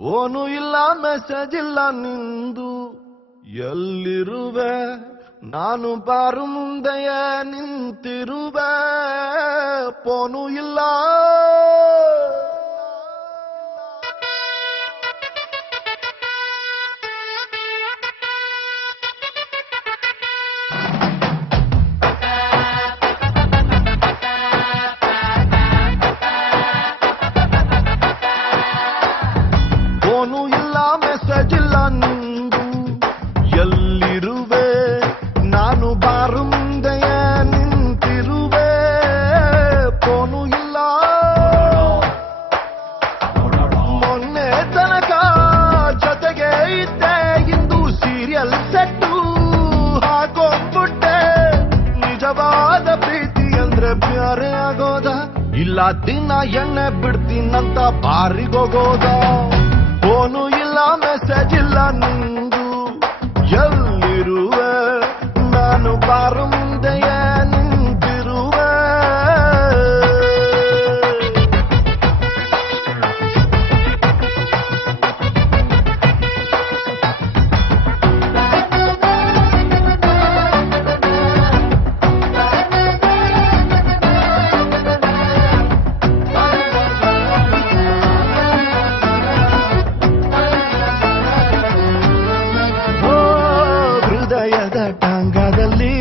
ಓನು ಇಲ್ಲ ಮೆಸೇಜ್ ಇಲ್ಲ ನಿಂದು ಎಲ್ಲಿರುವೆ ನಾನು ಬಾರು ಮುಂದೆಯೇ ನಿಂತಿರುವೆ ಪೋನು ಇಲ್ಲ ಫೋನು ಇಲ್ಲ ಮೆಸೇಜ್ ಇಲ್ಲ ನಿಂದು ಎಲ್ಲಿರುವೆ ನಾನು ಬಾರು ಮುಂದೆಯೇ ನಿಂತಿರುವೆ ಫೋನು ಇಲ್ಲ ಮೊನ್ನೆ ತನಕ ಜೊತೆಗೆ ಇದ್ದೆ ಇಂದು ಸೀರಿಯಲ್ ಸೆಟ್ಟು ಹಾಕೊಂಡ್ಬಿಟ್ಟೆ ನಿಜವಾದ ಪ್ರೀತಿ ಅಂದ್ರೆ ಬ್ಯಾರೆ ಆಗೋದ ಇಲ್ಲ ದಿನ ಎಣ್ಣೆ ಬಿಡ್ತೀನಂತ ಬಾರಿಗೋಗೋದ ಫೋನು ಇಲ್ಲ ಮೆಸೇಜ್ ಇಲ್ಲ ನಿಂದು ಎಲ್ಲಿರುವೆ ನಾನು ಬಾರು ಮುಂದೆಯೇ ನಿಂತಿರುವೆ ಹೃದಯದ ಟಾಂಗದಲ್ಲಿ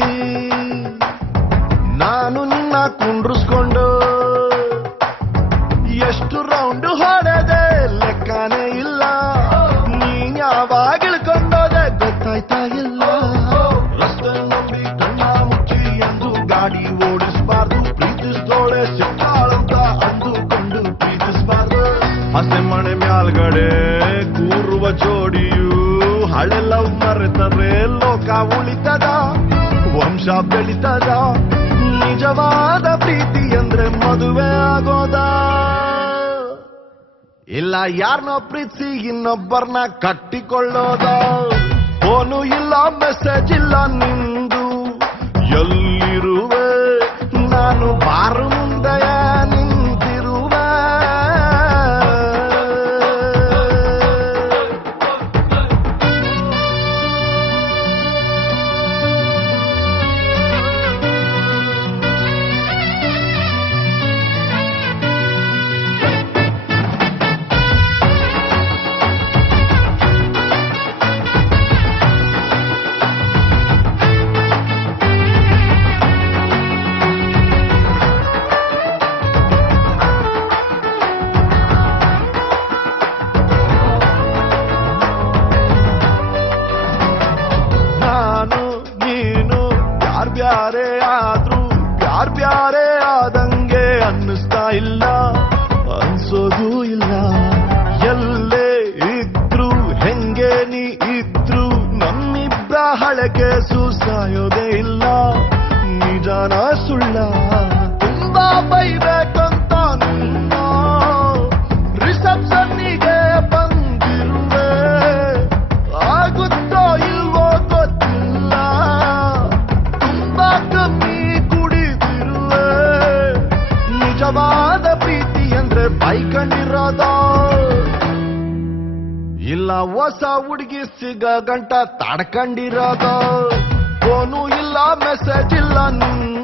ನಾನು ನಿನ್ನ ಕುಂಡ್ರಿಸ್ಕೊಂಡು ಎಷ್ಟು ರೌಂಡ್ ಹೊಡೆದೆ ಲೆಕ್ಕನೇ ಇಲ್ಲ ನೀ ಯಾವಾಗ ಇಳ್ಕೊಂಡೋದೆ ಗೊತ್ತಾಯ್ತಾ ಇಲ್ಲ ರಸ್ತೆ ನಂಬಿ ಕಣ್ಣ ಮುಚ್ಚಿ ಎಂದು ಗಾಡಿ ಓಡಿಸಬಾರ್ದು ಪ್ರೀತಿಸ್ದೋಳೆ ಸಿಕ್ಕಾಳಂತ ಅಂದುಕೊಂಡು ಪ್ರೀತಿಸಬಾರ್ದು ಹಸೆ ಮನೆ ಮ್ಯಾಲ್ಗಡೆ ಕೂರುವ ಜೋಡಿಯು ಹಳೆ ಲವ್ ಮರೆತರೆ ಲೋಕ ಉಳಿತದ ವಂಶ ಬೆಳಿತದ ನಿಜವಾದ ಪ್ರೀತಿ ಅಂದ್ರೆ ಮದುವೆ ಆಗೋದ ಇಲ್ಲ ಯಾರನ್ನೋ ಪ್ರೀತಿಸಿ ಇನ್ನೊಬ್ಬರನ್ನ ಕಟ್ಟಿಕೊಳ್ಳೋದ ಫೋನು ಇಲ್ಲ ಮೆಸೇಜ್ ಇಲ್ಲ ನಿಂದು ಎಲ್ಲಿರುವೆ ನಾನು ಬಾರು ಮುಂದೆಯೇ ನಿಂತಿರುವೆ ನಾನು ನೀನು ಬ್ಯಾರೆ ಆದ್ರೂ ಬ್ಯಾರೆ ಆದಂಗೆ ಅನ್ನಿಸ್ತಾ ಇಲ್ಲ ಅನ್ಸೋದು ಇಲ್ಲ ಎಲ್ಲೇ ಇದ್ರು ಹೆಂಗೆ ನೀ ಇದ್ರು ನಮ್ಮಿಬ್ಬರ ಹಳಕೆ ಸಾಯೋದೇ ಇಲ್ಲ ನಿಜಾನ ಸುಳ್ಳ ತುಂಬಾ ಬೈಬೇಕಂತ ನಿನ್ನ ರಿಸೆಪ್ಷನ್ನಿಗೆ ಬಂದಿರುವೆ ಆಗುತ್ತೋ ಇಲ್ವೋ ಗೊತ್ತಿಲ್ಲ ತುಂಬಾ ಕಮ್ಮಿ ಕುಡಿದಿರುವೆ ನಿಜವಾದ ಪ್ರೀತಿ ಅಂದ್ರೆ ಬೈಕಂಡಿರೋದ ಇಲ್ಲ ಹೊಸ ಹುಡುಗಿ ಸಿಗ ಗಂಟ ತಡ್ಕೊಂಡಿರೋದ ಫೋನು ಇಲ್ಲ ಮೆಸೇಜ್ ಇಲ್ಲ ನಿನ್ನ